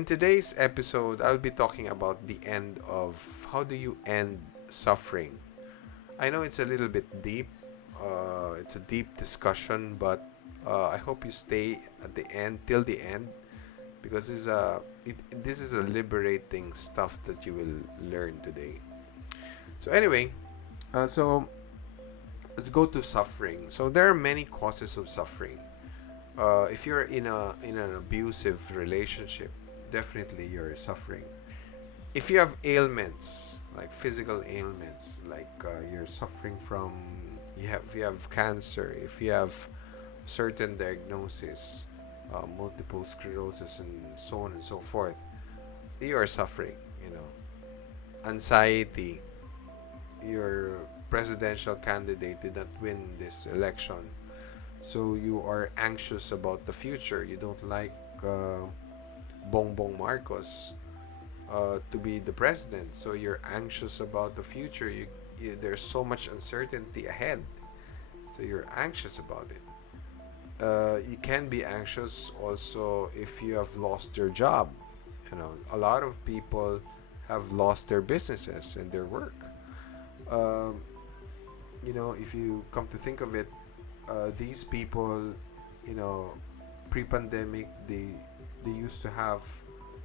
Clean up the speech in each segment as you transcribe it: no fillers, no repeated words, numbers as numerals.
In today's episode, I'll be talking about the end of how do you end suffering. I know it's a little bit deep. It's a deep discussion, but I hope you stay at the end till the end because this is a liberating stuff that you will learn today. So anyway, so let's go to suffering. So there are many causes of suffering. If you're in an abusive relationship, definitely you're suffering. If you have ailments like physical ailments, like you're suffering from if you have cancer, if you have certain diagnosis, multiple sclerosis, and so on and so forth, you are suffering. You know, anxiety. Your presidential candidate did not win this election, so you are anxious about the future. You don't like Bongbong Marcos to be the president, so you're anxious about the future. There's so much uncertainty ahead, so you're anxious about it. You can be anxious also if you have lost your job. You know, a lot of people have lost their businesses and their work. Um, if you come to think of it, these people, you know, pre-pandemic, they used to have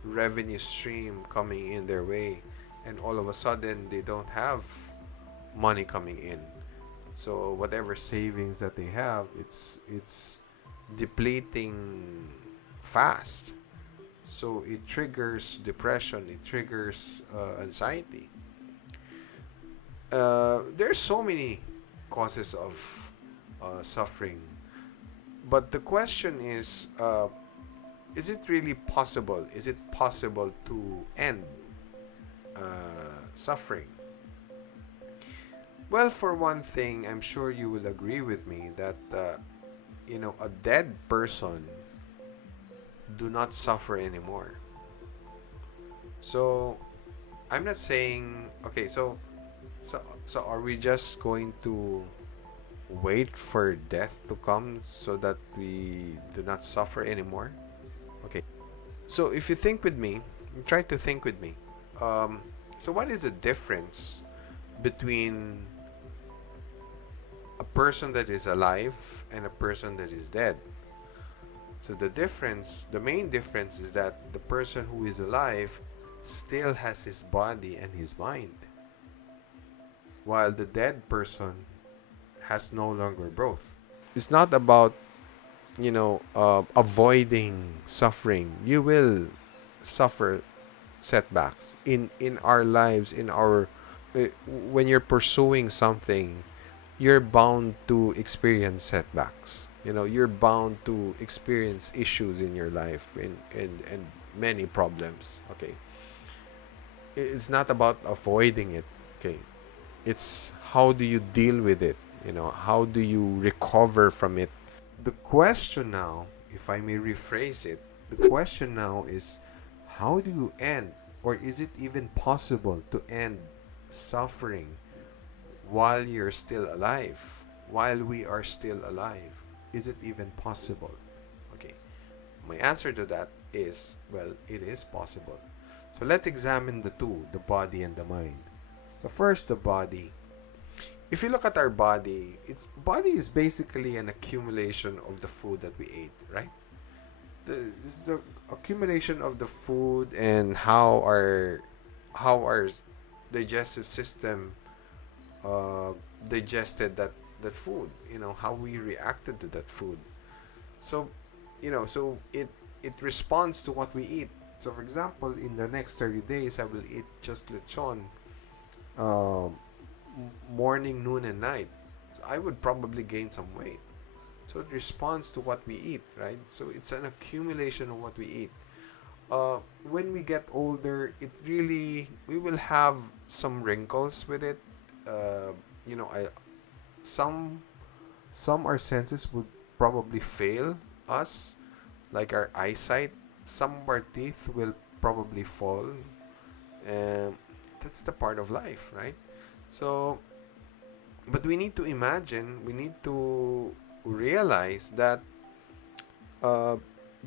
revenue stream coming in their way, and all of a sudden they don't have money coming in. So whatever savings that they have, it's depleting fast. So it triggers depression. It triggers anxiety. There's so many causes of suffering, but the question is it really possible? Is it possible to end suffering? Well, for one thing, I'm sure you will agree with me that a dead person do not suffer anymore. So I'm not saying okay. So are we just going to wait for death to come so that we do not suffer anymore? Okay. So if you think with me, try to think with me. Um, so what is the difference between a person that is alive and a person that is dead? So the main difference is that the person who is alive still has his body and his mind, while the dead person has no longer both. It's not about avoiding suffering. You will suffer setbacks in our lives, in our when you're pursuing something, you're bound to experience setbacks. You're bound to experience issues in your life, and many problems. Okay, it's not about avoiding it. Okay, it's how do you deal with it. How do you recover from it? The question now, if I may rephrase it, the question now is, how do you end, or is it even possible to end suffering while you're still alive? While we are still alive, is it even possible? Okay, my answer to that is, well, it is possible. So let's examine the two, the body and the mind. So first, the body. If you look at our body, its body is basically an accumulation of the food that we ate, right? It's the accumulation of the food and how our digestive system uh, digested that food. How we reacted to that food. So it responds to what we eat. So for example, in the next 30 days, I will eat just lechon, uh, morning, noon, and night. So I would probably gain some weight. So it responds to what we eat, right? So it's an accumulation of what we eat. When we get older, we will have some wrinkles with it. I some our senses would probably fail us, like our eyesight. Some of our teeth will probably fall. Um, that's the part of life, right? So, but we need to realize that uh,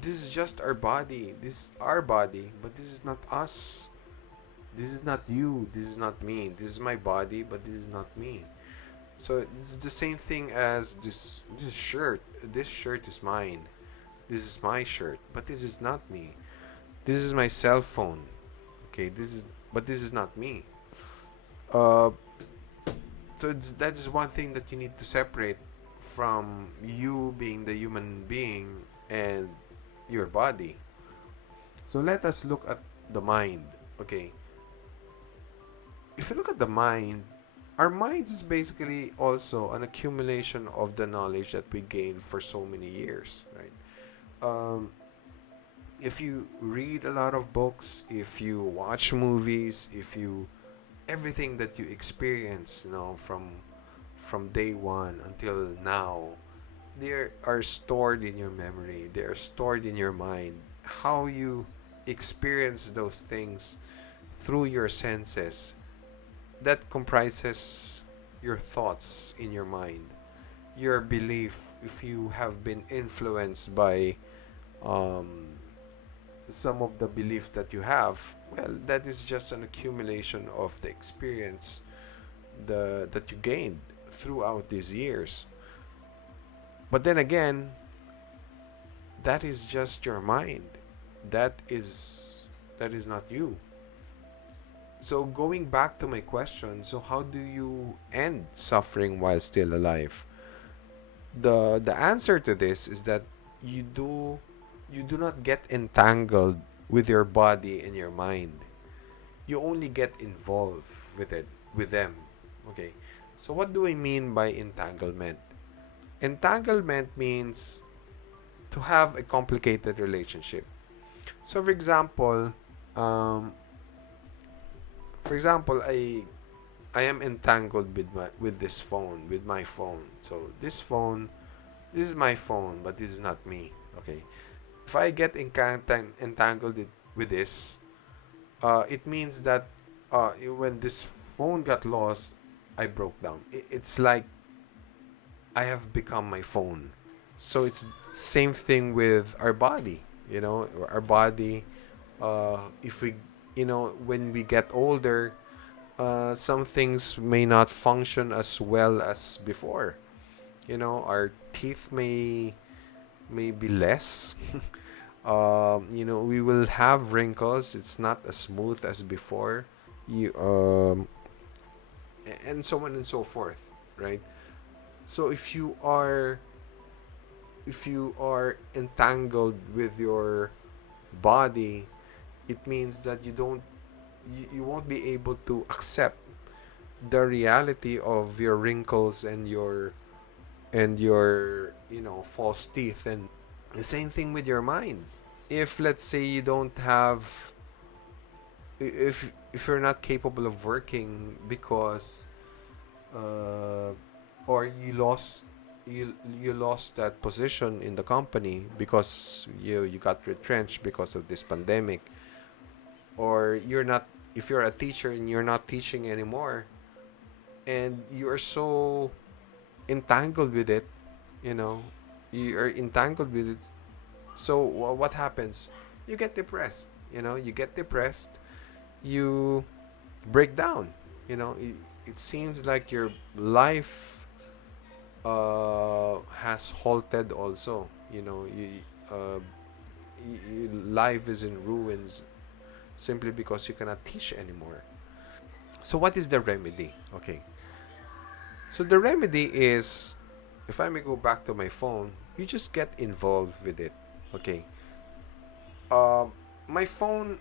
This is just our body. This is our body, but this is not us. This is not you. This is not me. This is my body, but this is not me. So it's the same thing as this shirt. This shirt is mine. This is my shirt, but this is not me. This is my cell phone. Okay, this is not me. Uh, so that is one thing that you need to separate from you being the human being and your body. So let us look at the mind. Okay, if you look at the mind, our minds is basically also an accumulation of the knowledge that we gained for so many years, right? Um, if you read a lot of books, if you watch movies, if you everything that you experience, from day one until now, they are stored in your memory. They are stored in your mind. How you experience those things through your senses, that comprises your thoughts in your mind, your belief. If you have been influenced by um, some of the belief that you have, well, that is just an accumulation of the experience that you gained throughout these years. But then again, that is just your mind. That is not you. So going back to my question, so how do you end suffering while still alive? The answer to this is that you do you do not get entangled with your body and your mind. You only get involved with them. Okay. So what do I mean by entanglement? Entanglement means to have a complicated relationship. So um, for example, I am entangled with this phone, with my phone. So this is my phone, but this is not me. Okay. If I get entangled with this, it means that when this phone got lost, I broke down. It's like I have become my phone. So it's same thing with our body. Our body. If we, when we get older, some things may not function as well as before. Our teeth may be less. We will have wrinkles. It's not as smooth as before. You and so on and so forth, right? So if you are entangled with your body, it means that you won't be able to accept the reality of your wrinkles and your false teeth. And the same thing with your mind. If let's say you don't have if you're not capable of working because uh, or you lost that position in the company because you got retrenched because of this pandemic, or you're not if you're a teacher and you're not teaching anymore, and you're so entangled with it, you know you are entangled with it. So what happens? You get depressed. You get depressed. You break down. It seems like your life has halted also. Life is in ruins simply because you cannot teach anymore. So what is the remedy? Okay, so the remedy is, if I may go back to my phone, you just get involved with it. Okay. um my phone,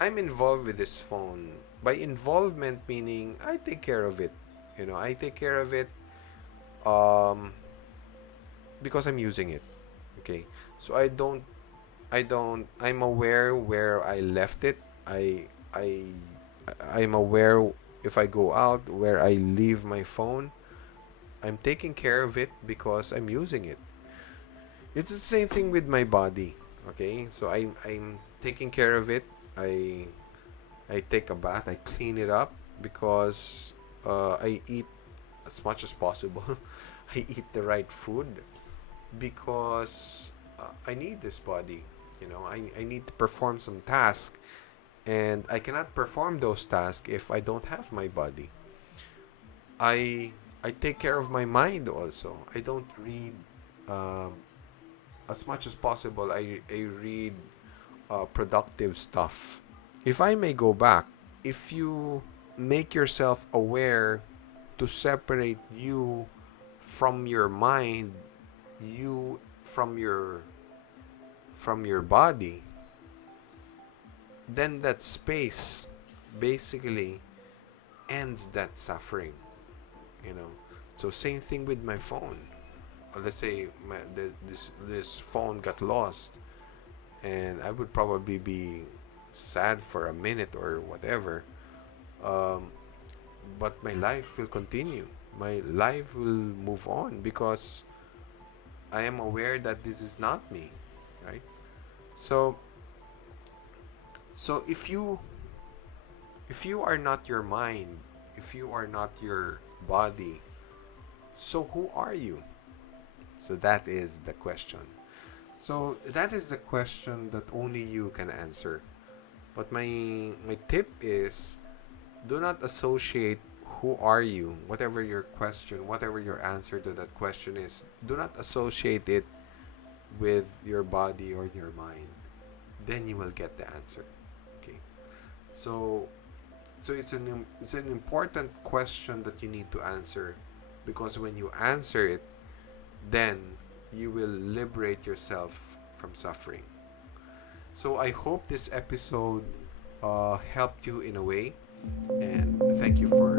I'm involved with this phone. By involvement, meaning I take care of it. I take care of it um because I'm using it. Okay. So I'm aware where I left it. I'm aware if I go out where I leave my phone. I'm taking care of it because I'm using it. It's the same thing with my body. Okay. So I'm taking care of it. I take a bath. I clean it up because I eat as much as possible. I eat the right food because I need this body. I need to perform some task, and I cannot perform those tasks if I don't have my body. I I take care of my mind also. I don't read um, as much as possible. I read productive stuff. If I may go back, if you make yourself aware to separate you from your mind, you from your body, then that space basically ends that suffering. you know so same thing with my phone. Let's say this phone got lost, and I would probably be sad for a minute or whatever. um, but my life will continue. My life will move on because I am aware that this is not me, right? So so if you are not your mind, if you are not your body, so who are you? So that is the question. So that is the question that only you can answer. But my tip is, do not associate who are you, whatever your question, whatever your answer to that question is, do not associate it with your body or your mind. Then you will get the answer. Okay. So it's an important question that you need to answer, because when you answer it, then you will liberate yourself from suffering. So I hope this episode helped you in a way, and thank you for